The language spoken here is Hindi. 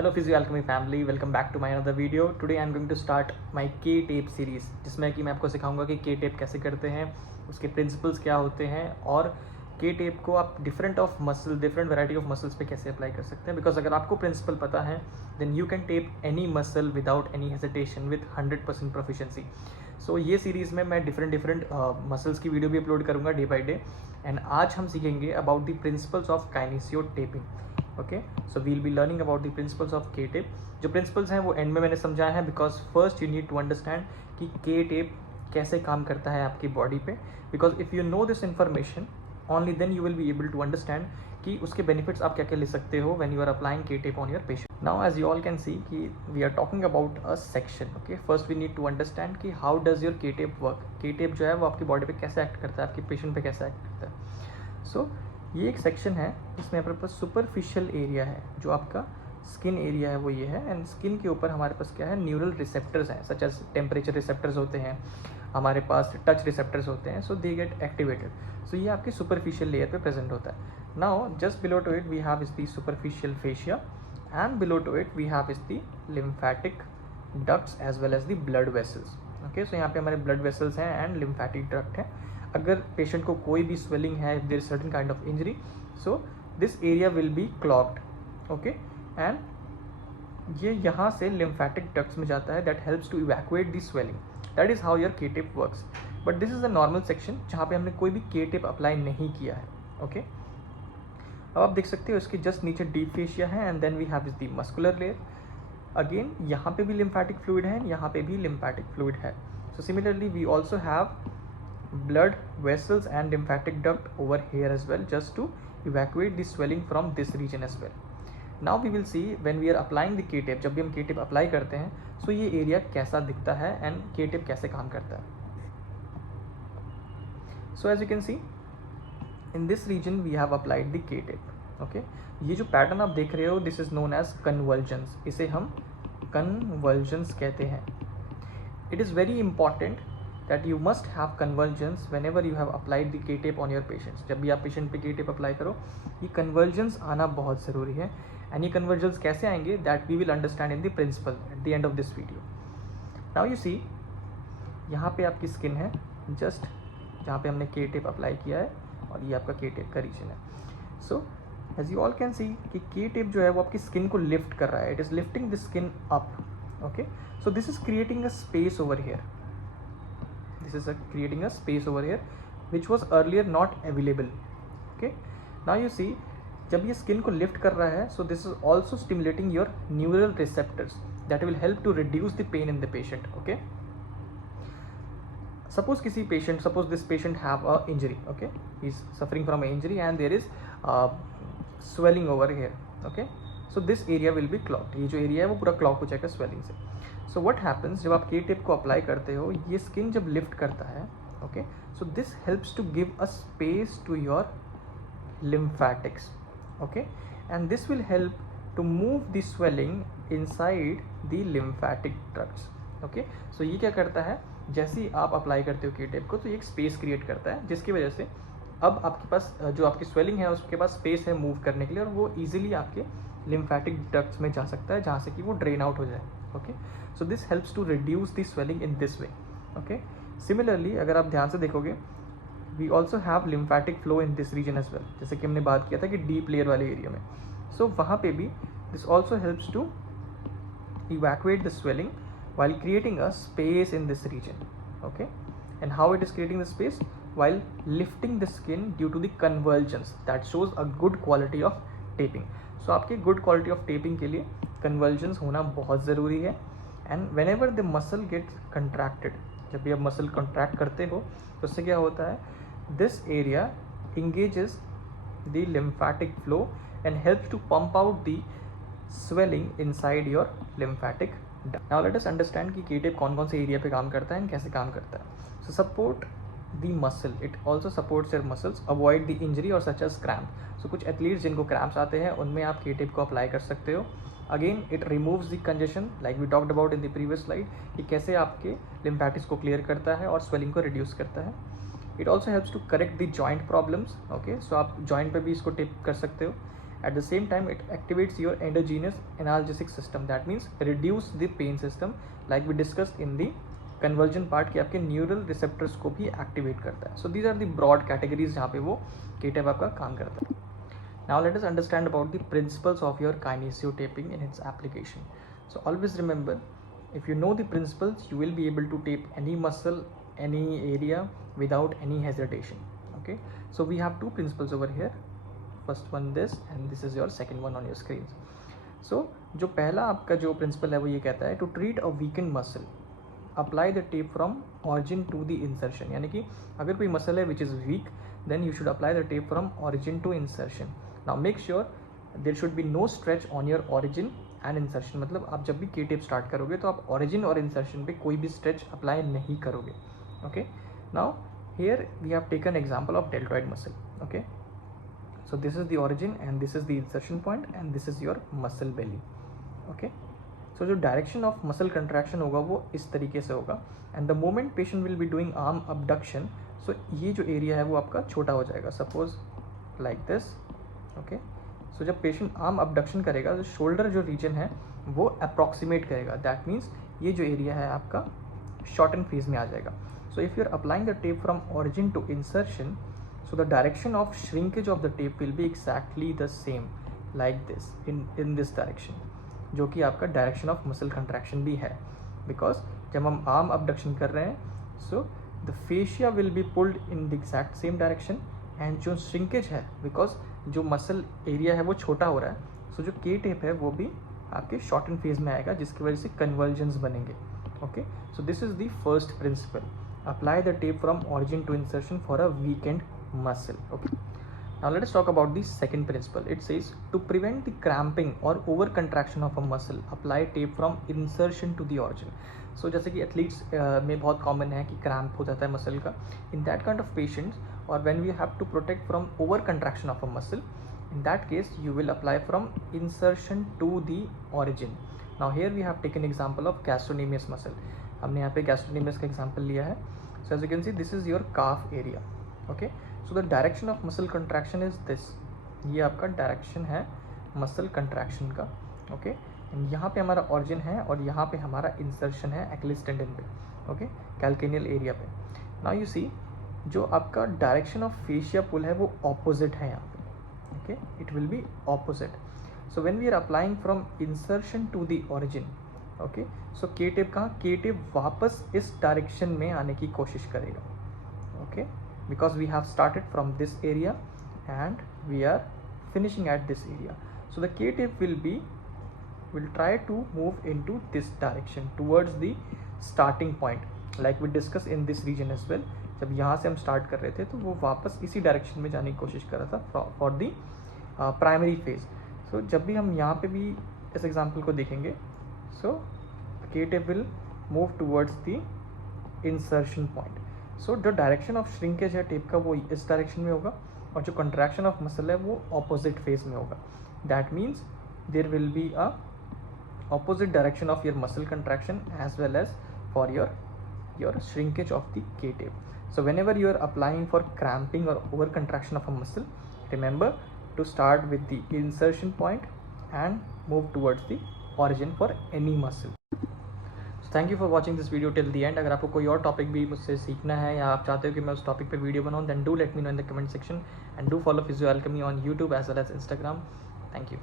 Hello Physio Alchemy family, welcome back to my another video. Today I am going to start my K-tape series जिसमें कि मैं आपको सिखाऊंगा कि K-tape कैसे करते हैं, उसके प्रिंसिपल्स क्या होते हैं और K-tape को आप डिफरेंट वैरायटी ऑफ मसल्स पे कैसे अप्लाई कर सकते हैं. बिकॉज अगर आपको प्रिंसिपल पता है then you can tape any muscle without any hesitation with 100% proficiency. So ये सीरीज़ में मैं डिफरेंट मसल्स की वीडियो भी अपलोड करूँगा डे बाई डे. एंड आज हम सीखेंगे about the principles of kinesio taping. Okay, so we'll be learning about the principles of K tape. जो प्रिंसिपल्स हैं वो एंड में मैंने समझाया है because first you need to understand कि के टेप कैसे काम करता है आपकी बॉडी पे. Because if you know this information only then you will be able to understand कि उसके बेनिफिट्स आप क्या क्या ले सकते हो when you are applying K tape on your patient. Now as you all can see कि we are talking about a section. Okay, first we need to understand कि how does your K tape work. K tape जो है वो आपकी बॉडी पे कैसे एक्ट करता है, आपके पेशेंट पे कैसे एक्ट करता है. सो ये एक सेक्शन है जिसमें हमारे पास सुपरफिशियल एरिया है, जो आपका स्किन एरिया है वो ये है. एंड स्किन के ऊपर हमारे पास क्या है, न्यूरल रिसेप्टर्स हैं, सच एज टेम्परेचर रिसेप्टर्स होते हैं, हमारे पास टच रिसेप्टर्स होते हैं. सो दे गेट एक्टिवेटेड. सो ये आपकी सुपरफिशियल लेयर पे प्रेजेंट होता है. Now just below to it we have is the superficial fascia and below to it we have is the lymphatic ducts as well as the blood vessels. Okay, so यहाँ पे हमारे ब्लड वेसल्स हैं एंड लिम्फेटिक डक्ट है. अगर पेशेंट को कोई भी स्वेलिंग है, if there is certain kind of injury, so this area will be clogged. Okay, and ये यहाँ से लिम्फेटिक डक्ट्स में जाता है that helps to evacuate the swelling. That is how your K tape works. But this is a normal section जहाँ पे हमने कोई भी के टेप अप्लाई नहीं किया है. ओके, अब आप देख सकते हो इसके जस्ट नीचे डीप फेशिया है and then we have is the muscular layer. Again यहाँ पे भी लिम्फेटिक फ्लूइड है, यहाँ पे भी लिम्फेटिक फ्लूइड है. So similarly we also have blood vessels and lymphatic duct over here as well, just to evacuate the swelling from this region as well. Now we will see when we are applying the K-tape, जब भी हम K-tape अप्लाई करते हैं so ये एरिया कैसा दिखता है and K-tape कैसे काम करता है. So as you can see in this region we have applied the K-tape. Okay, ये जो पैटर्न आप देख रहे हो this is known as convulsions. इसे हम convulsions कहते हैं. It is very important that you must have convulsions whenever you have applied the K-tape on your patients. जब भी आप पेशेंट पे K-tape अप्लाई करो ये convulsions आना बहुत ज़रूरी है. एंड ये convulsions कैसे आएंगे that we will understand in the principle at the end of this video. Now you see यहाँ पे आपकी स्किन है जस्ट जहाँ पे हमने K-tape अप्लाई किया है और ये आपका K-tape का रीजन है. So as you all can see कि K-tape जो है वो आपकी स्किन को लिफ्ट कर रहा है. It is lifting the skin up. Okay, so this is creating a space over here. This is creating a space over here which was earlier not available. Okay, now you see जब ये स्किन को लिफ्ट कर रहा है so this is also stimulating your neural receptors that will help to reduce the pain in the patient. Okay, suppose this patient have a injury. Okay, he is suffering from an injury and there is swelling over here. Okay, so this area will be clogged. ये जो एरिया है वो पूरा क्लॉग हो जाएगा स्वेलिंग से. सो व्हाट हैपन्स जब आप के टेप को अप्लाई करते हो ये स्किन जब लिफ्ट करता है. Okay, so this helps to give a space to your lymphatics. Okay, and this will help to move the swelling inside the lymphatic ducts. Okay, so ये क्या करता है, जैसे ही आप अप्लाई करते हो के टेप को तो ये एक स्पेस क्रिएट करता है जिसकी वजह से अब आपके पास जो आपकी स्वेलिंग है उसके पास स्पेस है मूव करने के लिए और वो ईजिली आपके लिम्फेटिक डक्ट्स में जा सकता है जहाँ से कि वो ड्रेन आउट हो जाए. Okay, so this helps to reduce the swelling in this way. Okay, similarly अगर आप ध्यान से देखोगे we also have lymphatic flow in this region as well. जैसे कि हमने बात किया था कि डीप लेयर वाले एरिया में. सो वहाँ पे भी this also helps to evacuate the swelling while creating a space in this region. Okay, and how it is creating the space while lifting the skin due to the convulsions. That shows a good quality of taping. So आपके good quality of taping के लिए convulsions होना बहुत ज़रूरी है. And whenever the muscle gets contracted, जब भी आप muscle contract करते हो तो उससे क्या होता है, this area engages the lymphatic flow and helps to pump out the swelling inside your lymphatic. Now let us understand कि K-tape कौन कौन से एरिया पे काम करता है एंड कैसे काम करता है. So support the muscle. It also supports your muscles. Avoid the injury or such as cramp. So कुछ एथलीट्स जिनको क्रैम्प्स आते हैं उनमें आप K-tape को अप्लाई कर सकते हो. Again it removes the congestion like we talked about in the previous slide कि कैसे आपके लिम्फेटिक्स को क्लियर करता है और स्वेलिंग को रिड्यूस करता है. It also helps to correct the joint problems. Okay, so आप जॉइंट पे भी इसको टेप कर सकते हो. At the same time, it activates your endogenous analgesic system. That means reduce the pain system, like we discussed in the conversion part कि आपके न्यूरल रिसेप्टर्स को भी एक्टिवेट करता है. So these are the broad categories जहाँ पे वो K-टेप आपका काम करता है. Now let us understand about the principles of your kinesio taping in its application. So always remember, if you know the principles, you will be able to tape any muscle, any area without any hesitation. Okay, so we have two principles over here. First one this, and this is your second one on your screens. So जो पहला आपका जो प्रिंसिपल है वो ये कहता है to treat a weakened muscle, apply the tape from origin to the insertion. यानी कि अगर कोई मसल है which is weak, then you should apply the tape from origin to insertion. Now make sure there should be no stretch on your origin and insertion. मतलब आप जब भी K-टेप स्टार्ट करोगे तो आप ऑरिजिन और इंसर्शन पे कोई भी स्ट्रेच अप्लाई नहीं करोगे. Okay, now here we have taken example of deltoid muscle. Okay, so this is the origin and this is the insertion point and this is your muscle belly. Okay, so जो डायरेक्शन ऑफ मसल कंट्रैक्शन होगा वो इस तरीके से होगा, and the moment patient will be doing arm abduction, so ये जो एरिया है वो आपका छोटा हो जाएगा, suppose like this. Okay, so जब पेशेंट आर्म अबडक्शन करेगा तो शोल्डर जो रीजन है वो अप्रॉक्सीमेट करेगा. दैट मीन्स ये जो एरिया है आपका शॉर्टन फेज में आ जाएगा. So if you are applying the tape from origin to insertion, so the direction of shrinkage of the tape will be exactly the same like this in this direction, जो कि आपका डायरेक्शन ऑफ मसल कंट्रैक्शन भी है. बिकॉज जब हम आर्म अबडक्शन कर रहे हैं, so the fascia will be pulled in the exact same direction, and जो श्रिंकेज है बिकॉज जो मसल एरिया है वो छोटा हो रहा है, सो जो K-टेप है वो भी आपके शॉर्टन फेज में आएगा, जिसकी वजह से कन्वर्जन्स बनेंगे. Okay, so this is the first principle, apply the tape from origin to insertion for a weakened muscle. Okay, now let us talk about the second principle. It says to prevent the cramping और over contraction of a muscle, apply tape from insertion to the origin. So जैसे कि एथलीट्स में बहुत कॉमन है कि क्रैम्प हो जाता है मसल का. In that kind of patients, or when we have to protect from over contraction of a muscle, in that case you will apply from insertion to the origin. Now here we have taken example of gastrocnemius muscle. हमने यहाँ पे gastrocnemius का example लिया है. So as you can see, this is your calf area. Okay, so the direction of muscle contraction is this. ये आपका direction है muscle contraction का. Okay, and यहाँ पे हमारा origin है और यहाँ पे हमारा insertion है Achilles tendon पे. Okay, calcaneal area पे. Now you see, जो आपका डायरेक्शन ऑफ फेशिया पुल है वो ऑपोजिट है यहाँ पे. Okay, it will be opposite. So when we are applying from insertion to the origin, okay, so K tape कहाँ, K-टेप वापस इस डायरेक्शन में आने की कोशिश करेगा. Okay, because we have started from this area and we are finishing at this area. So the K tape will try to move into this direction towards the starting point, like we discussed in this region as well. जब यहाँ से हम स्टार्ट कर रहे थे तो वो वापस इसी डायरेक्शन में जाने की कोशिश कर रहा था फॉर दी प्राइमरी फेज. सो जब भी हम यहाँ पे भी इस एग्जांपल को देखेंगे, so K tape will move towards the insertion point. So जो डायरेक्शन ऑफ श्रिंकेज है टेप का वो इस डायरेक्शन में होगा, और जो कंट्रैक्शन ऑफ मसल है वो ऑपोजिट फेज में होगा. That means there will be a opposite direction of your muscle contraction as well as for your shrinkage of the K-tape. So whenever you are applying for cramping or over contraction of a muscle, remember to start with the insertion point and move towards the origin for any muscle. So thank you for watching this video till the end. अगर आपको कोई और टॉपिक भी मुझसे सीखना है या आप चाहते हो कि मैं उस टॉपिक पे वीडियो बनाऊँ, then do let me know in the comment section and do follow Physio Alchemy on YouTube as well as Instagram. Thank you.